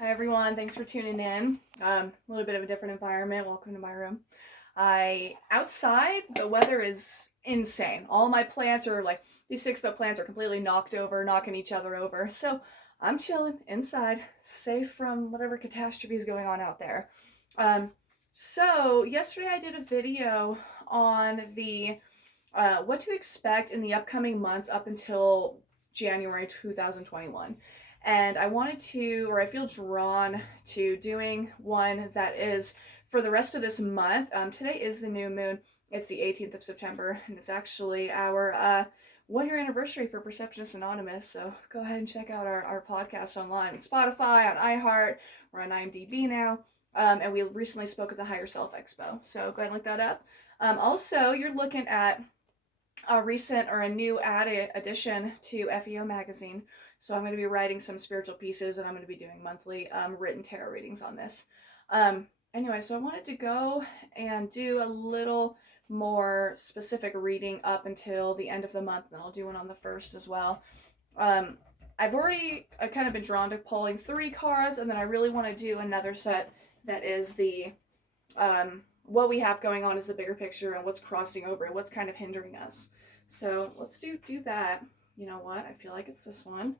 Hi everyone, thanks for tuning in. A little bit of a different environment. Welcome to my room. Outside, the weather is insane. All my plants are like these 6 foot plants are completely knocked over, knocking each other over. So I'm chilling inside, safe from whatever catastrophe is going on out there. Um, so yesterday I did a video on the what to expect in the upcoming months up until January 2021. And I wanted to, or I feel drawn to doing one that is for the rest of this month. Today is the new moon. It's the 18th of September, and it's actually our 1 year anniversary for Perceptionist Anonymous. So go ahead and check out our podcast online on Spotify, on iHeart, we're on IMDb now. And we recently spoke at the Higher Self Expo. So go ahead and look that up. Also, you're looking at a recent or a new added addition to FEO magazine. So I'm going to be writing some spiritual pieces, and I'm going to be doing monthly written tarot readings on this. Anyway, so I wanted to go and do a little more specific reading up until the end of the month, and I'll do one on the 1st as well. I've kind of been drawn to pulling 3 cards, and then I really want to do another set that is the what we have going on is the bigger picture and what's crossing over and what's kind of hindering us. So let's do that. You know what? I feel like it's this one.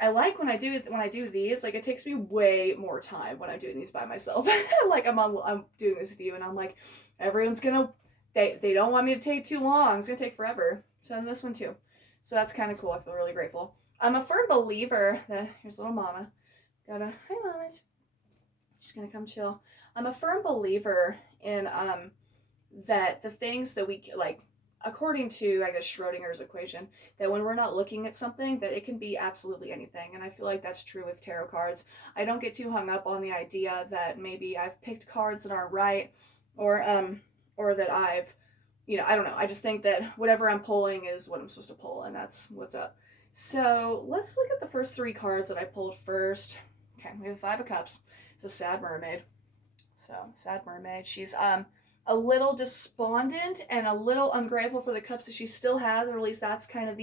I like when I do these, like it takes me way more time when I'm doing these by myself. Like I'm doing this with you, and I'm like, everyone's gonna they don't want me to take too long. It's gonna take forever. So I'm this one too. So that's kind of cool. I feel really grateful. I'm a firm believer that here's little mama. Hi mamas. She's gonna come chill. I'm a firm believer in that the things that we like, according to I guess Schrodinger's equation, that when we're not looking at something, that it can be absolutely anything. And I feel like that's true with tarot cards. I don't get too hung up on the idea that maybe I've picked cards that aren't right, or that I've, I don't know. I just think that whatever I'm pulling is what I'm supposed to pull, and that's what's up. So let's look at the first 3 cards that I pulled first. Okay, we have the 5 of Cups. It's a sad mermaid. So, sad mermaid. She's a little despondent and a little ungrateful for the cups that she still has, or at least that's kind of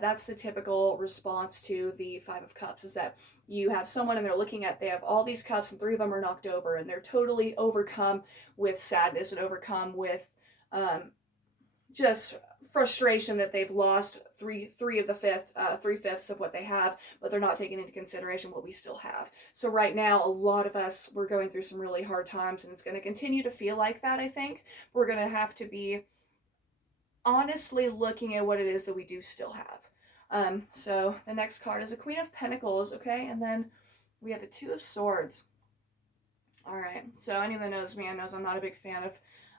that's the typical response to the 5 of Cups, is that you have someone and they have all these cups and 3 of them are knocked over, and they're totally overcome with sadness and overcome with just frustration that they've lost three of the fifth, 3/5 of what they have, but they're not taking into consideration what we still have. So right now, a lot of us, we're going through some really hard times, and it's going to continue to feel like that. I think we're going to have to be honestly looking at what it is that we do still have. So the next card is a Queen of Pentacles, okay, and then we have the 2 of Swords. All right, so anyone that knows me knows I'm not a big fan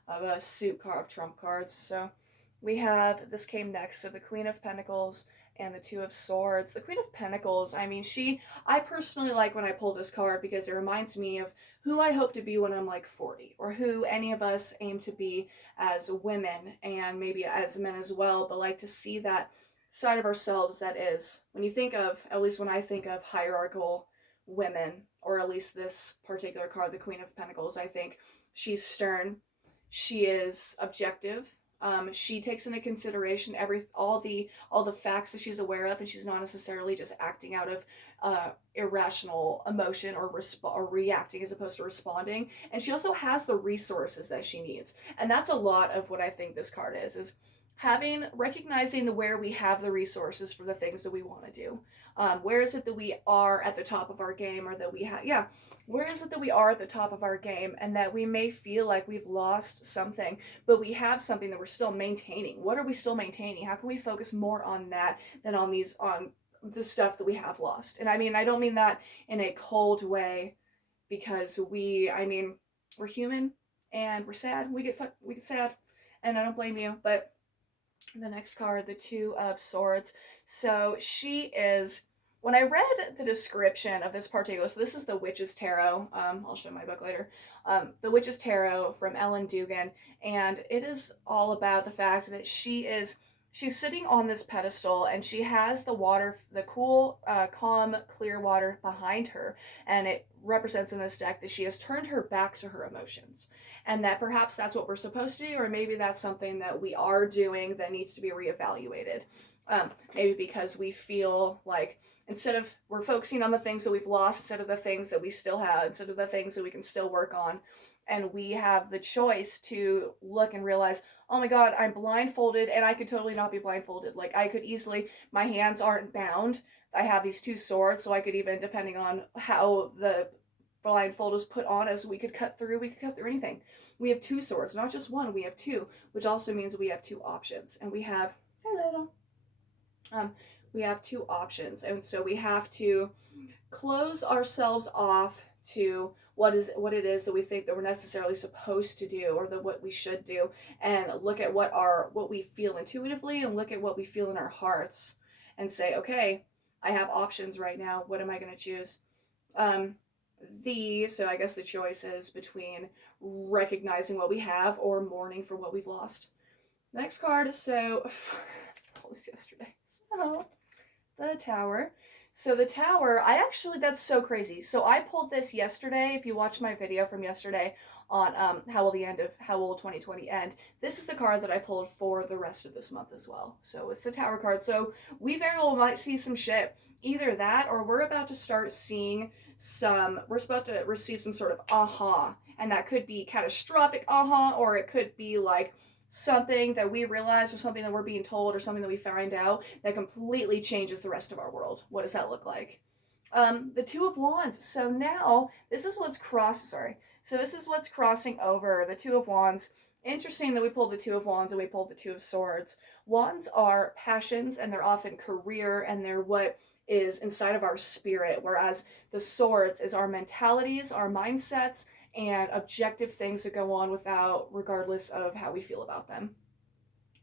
of a suit card, of trump cards. So we have, this came next, so the Queen of Pentacles and the 2 of Swords. The Queen of Pentacles, I mean, I personally like when I pull this card because it reminds me of who I hope to be when I'm like 40, or who any of us aim to be as women, and maybe as men as well, but like to see that side of ourselves that is, when you think of, at least when I think of hierarchical women, or at least this particular card, the Queen of Pentacles, I think she's stern, she is objective. She takes into consideration all the facts that she's aware of, and she's not necessarily just acting out of irrational emotion or reacting as opposed to responding. And she also has the resources that she needs, and that's a lot of what I think this card is recognizing where we have the resources for the things that we want to do. Where is it that we are at the top of our game, or that we have, where is it that we are at the top of our game, and that we may feel like we've lost something, but we have something that we're still maintaining. What are we still maintaining? How can we focus more on that than on the stuff that we have lost? And I mean, I don't mean that in a cold way, because we're human and we're sad. We get sad, and I don't blame you, but the next card, the 2 of Swords. So she is, when I read the description of this particular, so this is the Witch's Tarot. I'll show my book later. The Witch's Tarot from Ellen Dugan, and it is all about the fact that she's sitting on this pedestal, and she has the water, the cool, calm, clear water behind her, and it represents in this deck that she has turned her back to her emotions, and that perhaps that's what we're supposed to do, or maybe that's something that we are doing that needs to be reevaluated. Maybe because we feel like we're focusing on the things that we've lost instead of the things that we still have, instead of the things that we can still work on. And we have the choice to look and realize, oh my God, I'm blindfolded, and I could totally not be blindfolded. Like, I could easily, my hands aren't bound. I have these two swords, so I could even, depending on how the blindfold is put on us, we could cut through anything. We have two swords, not just one, we have two, which also means we have two options. And we have, hey little, we have two options. And so we have to close ourselves off to what it is that we think that we're necessarily supposed to do, or what we should do, and look at what we feel intuitively, and look at what we feel in our hearts, and say, okay, I have options right now. What am I going to choose? So I guess the choice is between recognizing what we have or mourning for what we've lost. Next card. So I pulled this yesterday. So the Tower. So the Tower, that's so crazy. So I pulled this yesterday. If you watch my video from yesterday on how will 2020 end, this is the card that I pulled for the rest of this month as well. So it's the Tower card. So we very well might see some shit. Either that, or we're about to start seeing we're about to receive some sort of aha. And that could be catastrophic aha, or it could be like something that we realize, or something that we're being told, or something that we find out that completely changes the rest of our world. What does that look like? The Two of Wands. So now this is what's crossing over. The Two of Wands. Interesting that we pulled the Two of Wands and we pulled the Two of Swords. Wands are passions, and they're often career, and they're what is inside of our spirit, whereas the Swords is our mentalities, our mindsets, and objective things that go on regardless of how we feel about them.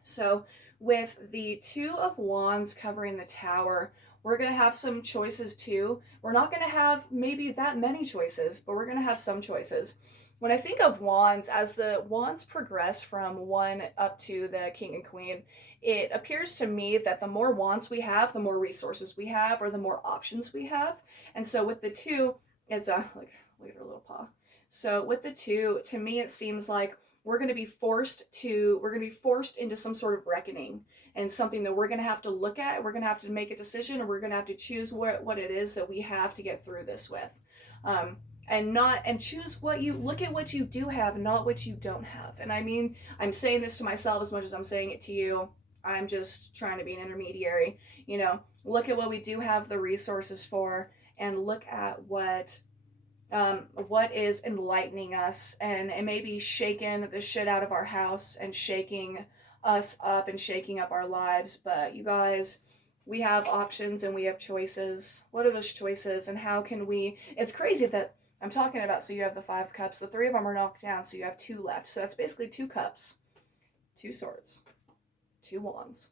So with the Two of Wands covering the Tower, we're going to have some choices too. We're not going to have maybe that many choices, but we're going to have some choices. When I think of wands, as the wands progress from 1 up to the King and Queen, it appears to me that the more wands we have, the more resources we have, or the more options we have. And so with the two, it's look at her little paw. So with the two, to me, it seems like we're going to be forced into some sort of reckoning, and something that we're going to have to look at. We're going to have to make a decision, and we're going to have to choose what it is that we have to get through this with. And choose look at what you do have, not what you don't have. And I mean, I'm saying this to myself as much as I'm saying it to you. I'm just trying to be an intermediary. Look at what we do have the resources for, and look at what is enlightening us, and maybe shaking the shit out of our house, and shaking us up, and shaking up our lives. But you guys, we have options, and we have choices. What are those choices, and how can we? It's crazy that I'm talking about. So you have the 5 cups, the 3 of them are knocked down, so you have 2 left. So that's basically 2 cups, 2 swords, 2 wands.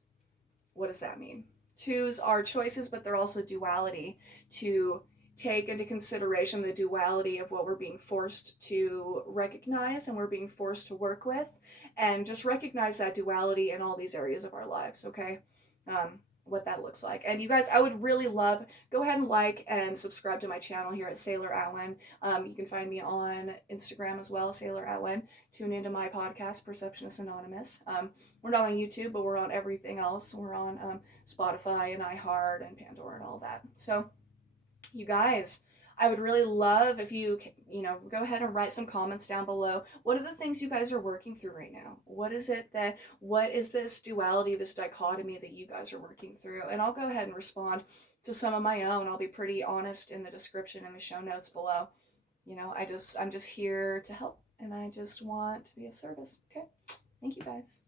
What does that mean? 2s are choices, but they're also duality. To take into consideration the duality of what we're being forced to recognize, and we're being forced to work with, and just recognize that duality in all these areas of our lives. Okay. What that looks like. And you guys, I would really love, go ahead and like and subscribe to my channel here at Sailor Atwin. You can find me on Instagram as well, Sailor Atwin. Tune into my podcast, Perceptionist Anonymous. We're not on YouTube, but we're on everything else. We're on Spotify and iHeart and Pandora and all that. So you guys, I would really love if you go ahead and write some comments down below. What are the things you guys are working through right now? What is this duality, this dichotomy that you guys are working through? And I'll go ahead and respond to some of my own. I'll be pretty honest in the description and the show notes below. I'm just here to help, and I just want to be of service. Okay. Thank you guys.